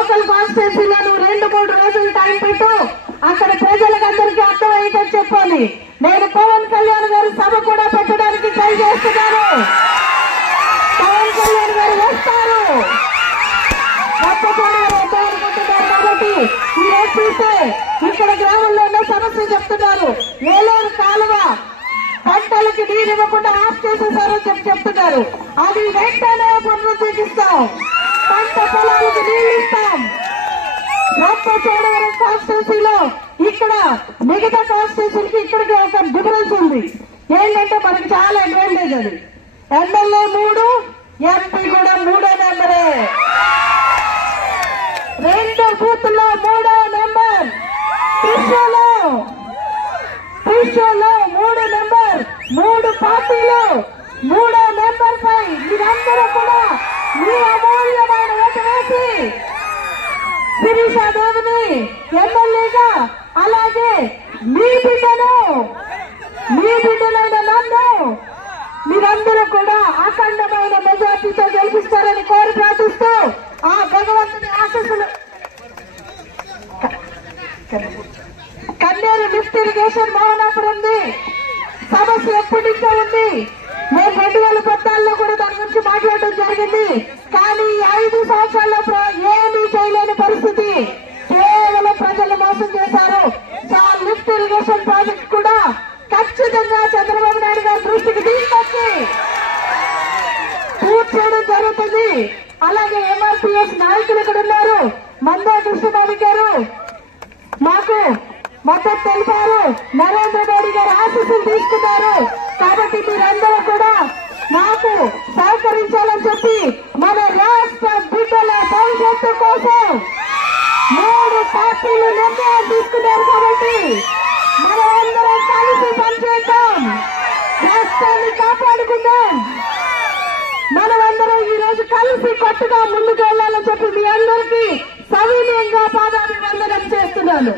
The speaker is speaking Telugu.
లోకల్ కాన్స్టిట్యూన్సీలో నువ్వు 2-3 రోజులు టైం పెట్టు, అక్కడ ప్రజలకందరికీ అర్థమయ్యేటట్టు చెప్పాలి. నేను పవన్ కళ్యాణ్ గారు సభ కూడా పెట్టడానికి ట్రై చేస్తున్నాను. పవన్ కళ్యాణ్ గారు వస్తారు, అనుకుంటున్నారు. కాబట్టి ఈ ఏపీసే ఇక్కడ గ్రామంలో ఉన్న సమస్య చెప్తున్నారు. ఏలేరు కాలువ పంటలకి నీరు ఇవ్వకుండా ఆఫ్ చేసేసారని చెప్తున్నారు. అది వెంటనే పునరుద్ధరిస్తాం, పంట పొలాలకు నీళ్లు ఇస్తాం. రంపచోడవరం కాన్స్టిట్యూన్సీలో ఇక్కడ మిగతా కాన్స్టిట్యూన్సీకి ఇక్కడికి ఒక డిఫరెన్స్ ఉంది. ఏంటంటే మనకి చాలా అడ్వాంటేజ్. అది ఎమ్మెల్యే 3, ఎంపీ కూడా 3 నెంబరే. 2 బూత్లో 3వ నెంబర్. త్రిశూలో 3 నెంబర్. 3 పార్టీలు 3వ నెంబర్ పై మీరందరూ కూడా మీ అమూల్యమైన ఓటు వేసి శిరీషాదేవిని ఎమ్మెల్యేగా, అలాగే మీ బిడ్డలైన నన్ను మీరందరూ కూడా అఖండమైన మెజార్టీతో గెలిపిస్తారని కోరి ప్రార్థిస్తూ ఆ భగవంతుని ఆశీస్సులు. కన్నేరు లిఫ్ట్ ఇరిగేషన్ మోహనాపురంది సమస్య ఎప్పటి నుంచో ఉంది. నేను 2014లో కూడా దాని గురించి మాట్లాడడం జరిగింది. కానీ 5 సంవత్సరాల్లో ఏమీ చేయలేని పరిస్థితి. కేవలం ప్రజలు మోసం చేశారు. లిఫ్ట్ ఇరిగేషన్ ప్రాజెక్ట్ కూడా ఖచ్చితంగా చంద్రబాబు నాయుడు గారి దృష్టికి తీసుకొచ్చి పూర్తి చేయడం జరుగుతుంది. అలాగే ఎంఆర్పీఎస్ నాయకులు ఇక్కడ ఉన్నారు. మందా కృష్ణబాబు గారు మాకు మద్దతు తెలిపారు. నరేంద్ర మోడీ గారు ఆశీస్సులు తీసుకున్నారు. కాబట్టి మీరందరూ కూడా నాకు సహకరించాలని చెప్పి మన రాష్ట్ర బిడ్డల భవిష్యత్తు కోసం 3 పార్టీలు నిర్ణయాలు తీసుకున్నారు. కాబట్టి మనమందరం కలిసి పనిచేద్దాం, రాష్ట్రాన్ని కాపాడుకుందాం. మనమందరం ఈ రోజు కలిసి కొత్తగా ముందుకు వెళ్లాలని చెప్పి మీ అందరికీ సవినయంగా పాదాభివందనం చేస్తున్నాను.